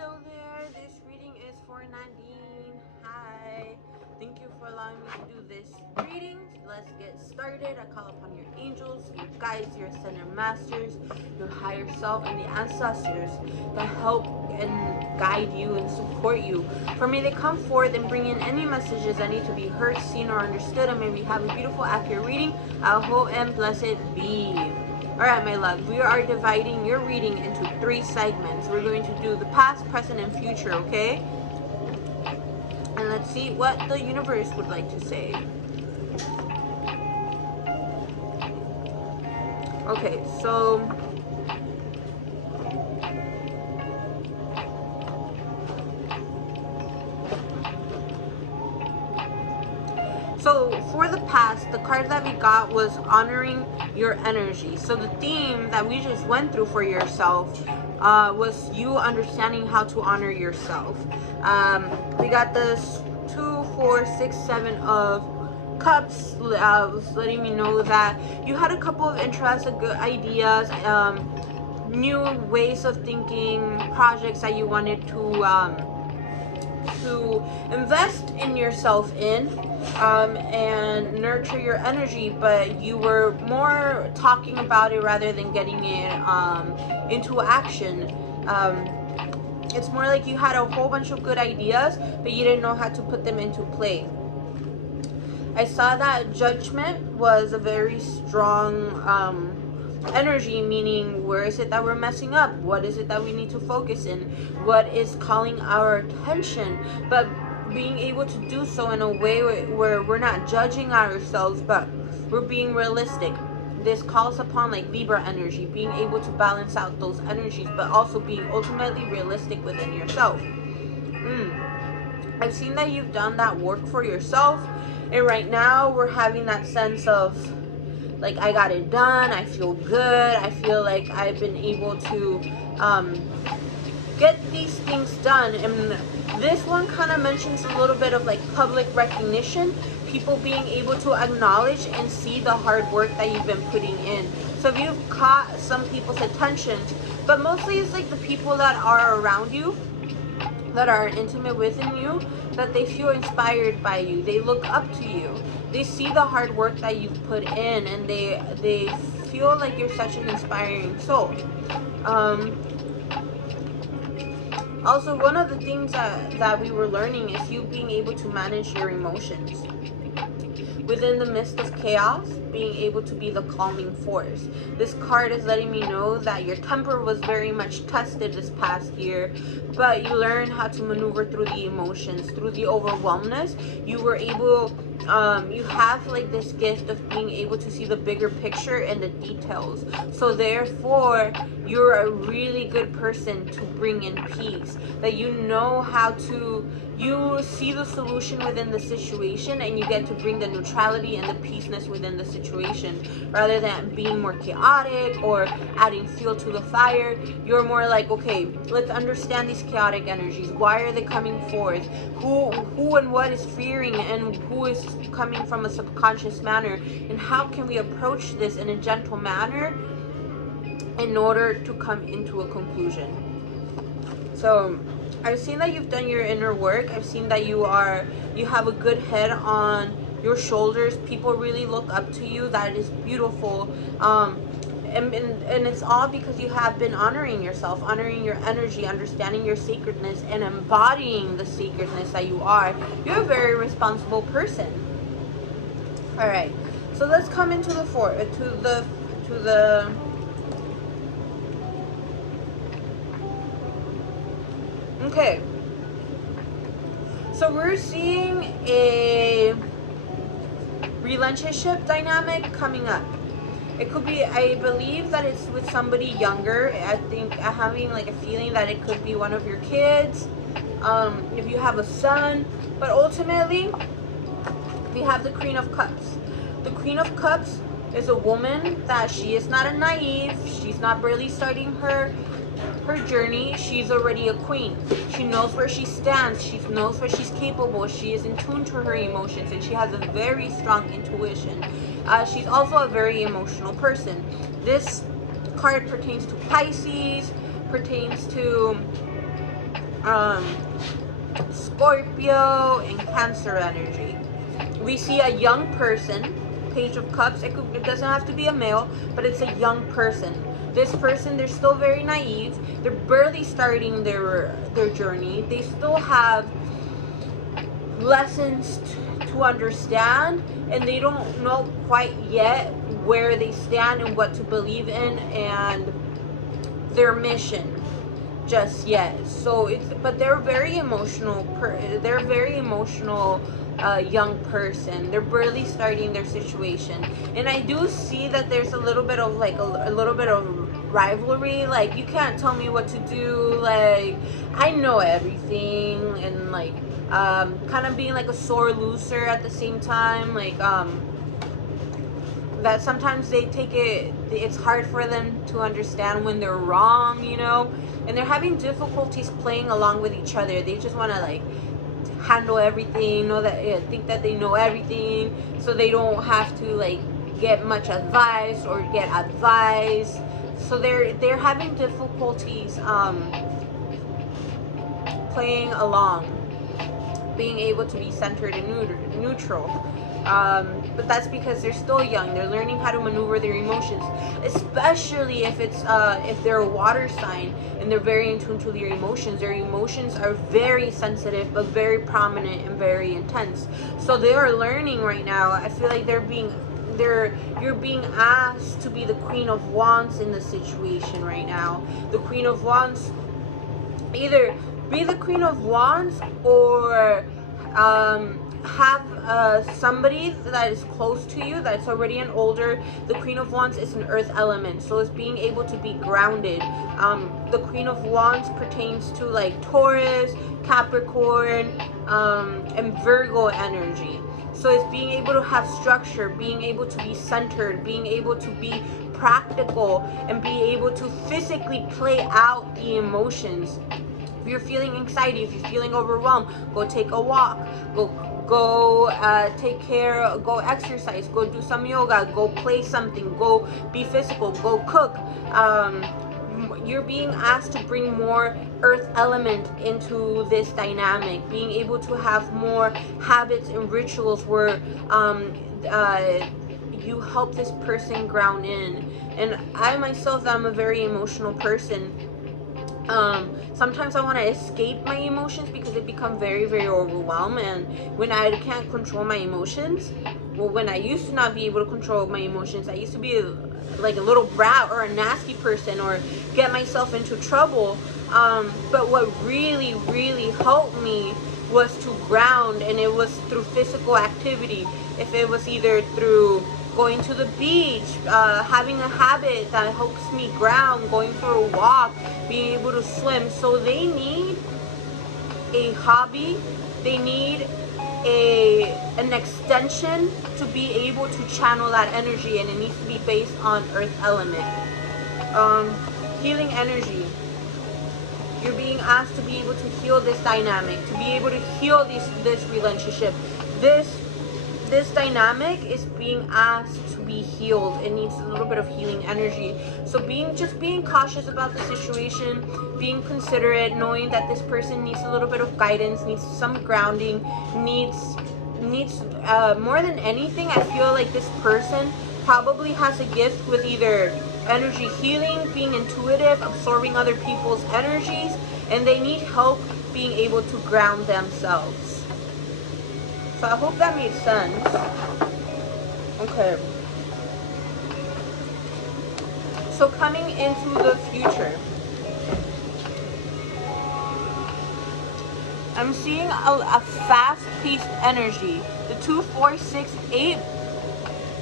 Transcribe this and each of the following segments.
Hello there, this reading is for Nadine. Hi, thank you for allowing me to do this reading. Let's get started. I call upon your angels, your guides, your ascended masters, your higher self, and the ancestors that help and guide you and support you. For may they come forth and bring in any messages that need to be heard, seen, or understood, and may we have a beautiful, accurate reading. Aho and blessed be. Alright, my love, we are dividing your reading into 3 segments. We're going to do the past, present, and future, okay? And let's see what the universe would like to say. Okay, so for the past, the card that we got was honoring your energy. So the theme that we just went through for yourself was you understanding how to honor yourself. We got this 2, 4, 6, 7 of cups, letting me know that you had a couple of interests, good ideas, new ways of thinking, projects that you wanted to invest in yourself in and nurture your energy, but you were more talking about it rather than getting it into action. It's more like you had a whole bunch of good ideas, but you didn't know how to put them into play. I saw that judgment was a very strong energy, meaning where is it that we're messing up, what is it that we need to focus in, what is calling our attention, but being able to do so in a way where we're not judging ourselves, but we're being realistic. This calls upon like Libra energy, being able to balance out those energies, but also being ultimately realistic within yourself. I've seen that you've done that work for yourself, and right now we're having that sense of like, I got it done, I feel good, I feel like I've been able to get these things done. And this one kind of mentions a little bit of like public recognition, people being able to acknowledge and see the hard work that you've been putting in. So if you've caught some people's attention, but mostly it's like the people that are around you, that are intimate within you, that they feel inspired by you, they look up to you, they see the hard work that you've put in, and they feel like you're such an inspiring soul. Also, one of the things that we were learning is you being able to manage your emotions within the midst of chaos, being able to be the calming force. This card is letting me know that your temper was very much tested this past year, but you learned how to maneuver through the emotions, through the overwhelmness. You were able, you have like this gift of being able to see the bigger picture and the details. So therefore, you're a really good person to bring in peace, that you know how to, you see the solution within the situation, and you get to bring the neutrality and the peaceness within the situation, rather than being more chaotic or adding fuel to the fire. You're more like, okay, let's understand these chaotic energies. Why are they coming forth? Who and what is fearing, and who is coming from a subconscious manner, and how can we approach this in a gentle manner in order to come into a conclusion? So I've seen that you've done your inner work. I've seen that you have a good head on your shoulders. People really look up to you. That is beautiful. And it's all because you have been honoring yourself, honoring your energy, understanding your sacredness, and embodying the sacredness that you are. You're a very responsible person. All right, so let's come into the okay. So we're seeing a relationship dynamic coming up. It could be, I believe that it's with somebody younger. I think I'm having like a feeling that it could be one of your kids, if you have a son. But ultimately, we have the Queen of Cups. The Queen of Cups is a woman that she is not a naive. She's not barely starting her journey. She's already a queen. She knows where she stands. She knows what she's capable. She is in tune to her emotions, and she has a very strong intuition. She's also a very emotional person. This card pertains to Pisces, pertains to um, Scorpio and Cancer energy. We see a young person, Page of Cups. It doesn't have to be a male, but it's a young person. This person, they're still very naive. They're barely starting their journey. They still have lessons to understand, and they don't know quite yet where they stand and what to believe in and their mission just yet. So but they're very emotional. They're a very emotional young person. They're barely starting their situation, and I do see that there's a little bit of like a little bit of rivalry. Like, you can't tell me what to do. Like, I know everything, and like kind of being like a sore loser at the same time. Like that sometimes they take it. It's hard for them to understand when they're wrong, you know. And they're having difficulties playing along with each other. They just want to like handle everything, think that they know everything, so they don't have to like get much advice or get advice. So they're having difficulties playing along, being able to be centered and neutral. But that's because they're still young. They're learning how to maneuver their emotions, especially if they're a water sign and they're very in tune to their emotions. Their emotions are very sensitive, but very prominent and very intense. So they are learning right now. I feel like you're being asked to be the Queen of Wands in the situation right now. The Queen of Wands, either be the Queen of Wands or have somebody that is close to you that's already an older. The Queen of Wands is an earth element, so it's being able to be grounded. The Queen of Wands pertains to like Taurus, Capricorn, and Virgo energy. So it's being able to have structure, being able to be centered, being able to be practical, and be able to physically play out the emotions. If you're feeling anxiety, if you're feeling overwhelmed, go take a walk, go exercise, go do some yoga, go play something, go be physical, go cook. You're being asked to bring more earth element into this dynamic, being able to have more habits and rituals where you help this person ground in. And I myself, I'm a very emotional person. Sometimes I want to escape my emotions because they become very, very overwhelming. And when I can't control my emotions, well, when I used to not be able to control my emotions, I used to be like a little brat or a nasty person or get myself into trouble. But what really, really helped me was to ground, and it was through physical activity. If it was either through going to the beach, having a habit that helps me ground, going for a walk, being able to swim. So they need a hobby, they need an extension to be able to channel that energy, and it needs to be based on earth element. Healing energy. You're being asked to be able to heal this dynamic, to be able to heal this relationship. This dynamic is being asked to be healed. It needs a little bit of healing energy. So just being cautious about the situation, being considerate, knowing that this person needs a little bit of guidance, needs some grounding, needs more than anything. I feel like this person probably has a gift with either energy healing, being intuitive, absorbing other people's energies, and they need help being able to ground themselves. So I hope that made sense. Okay. So coming into the future, I'm seeing a fast-paced energy. The 2, 4, 6, 8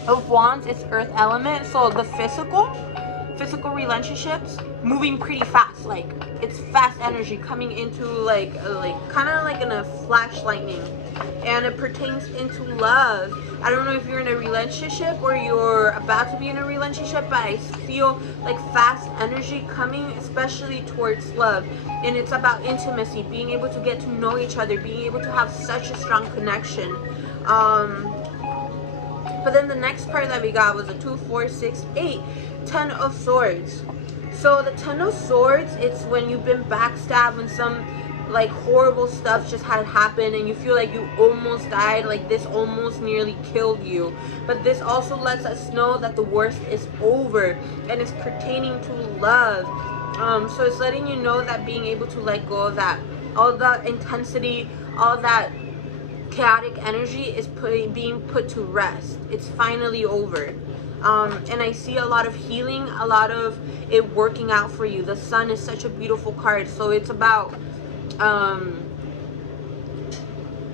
of Wands is earth element. So the physical relationships moving pretty fast. Like, it's fast energy coming into like kind of like in a flash lightning. And it pertains into love. I don't know if you're in a relationship or you're about to be in a relationship, but I feel like fast energy coming, especially towards love. And it's about intimacy, being able to get to know each other, being able to have such a strong connection. But then the next card that we got was a 2, 4, 6, 8, 10 of Swords. So the 10 of Swords, it's when you've been backstabbed, when like horrible stuff just had happened and you feel like you almost died, like this almost nearly killed you. But this also lets us know that the worst is over, and it's pertaining to love. So it's letting you know that being able to let go of that, all the intensity, all that chaotic energy is being put to rest. It's finally over. And I see a lot of healing, a lot of it working out for you. The Sun is such a beautiful card, so it's about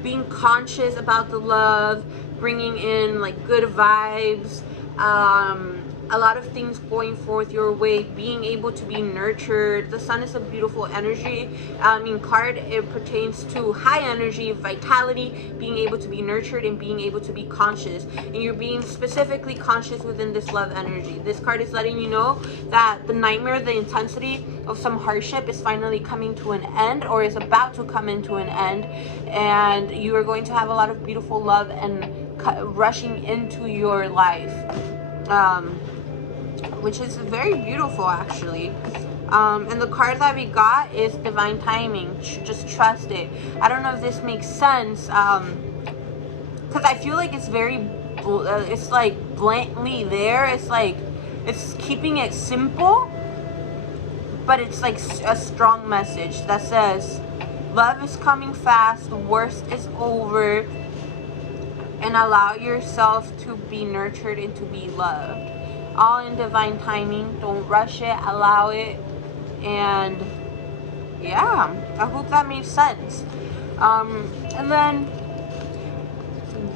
being conscious about the love, bringing in like good vibes, a lot of things going forth your way, being able to be nurtured. The Sun is a beautiful energy. Card, it pertains to high energy, vitality, being able to be nurtured and being able to be conscious. And you're being specifically conscious within this love energy. This card is letting you know that the nightmare, the intensity of some hardship is finally coming to an end, or is about to come into an end, and you are going to have a lot of beautiful love and rushing into your life. Which is very beautiful, actually. And the card that we got is divine timing. Just trust it. I don't know if this makes sense, because I feel like it's very it's like blatantly there. It's like it's keeping it simple, but it's like a strong message that says love is coming fast, the worst is over, and allow yourself to be nurtured and to be loved. All in divine timing. Don't rush it, allow it. And yeah, I hope that made sense. And then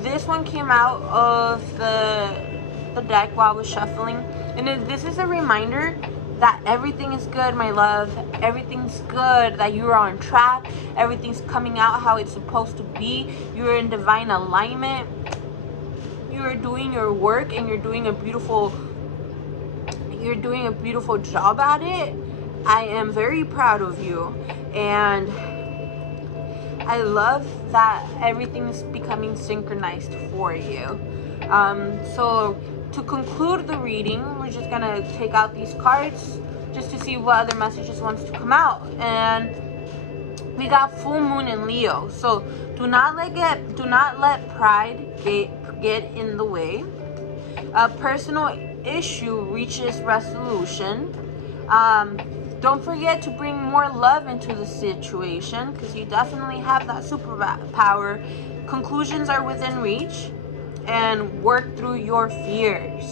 this one came out of the deck while I was shuffling, and this is a reminder that everything is good, my love. Everything's good, that you're on track, everything's coming out how it's supposed to be. You're in divine alignment, you're doing your work, and you're doing a beautiful job at it. I am very proud of you, and I love that everything is becoming synchronized for you. So to conclude the reading, we're just gonna take out these cards just to see what other messages wants to come out. And we got full moon in Leo. So do not let pride get in the way. A personal issue reaches resolution. Don't forget to bring more love into the situation, because you definitely have that superpower. Conclusions are within reach, and work through your fears.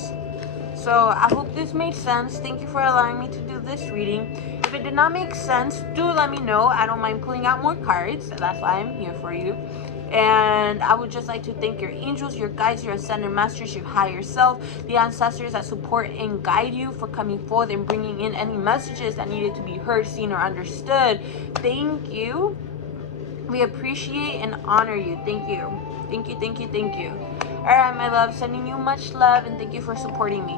So I hope this made sense. Thank you for allowing me to do this reading. If it did not make sense, do let me know. I don't mind pulling out more cards. That's why I'm here for you. And I would just like to thank your angels, your guides, your ascended masters, your higher self, the ancestors that support and guide you, for coming forth and bringing in any messages that needed to be heard, seen, or understood. Thank you. We appreciate and honor you. Thank you. Thank you, thank you, thank you. All right, my love, sending you much love, and thank you for supporting me.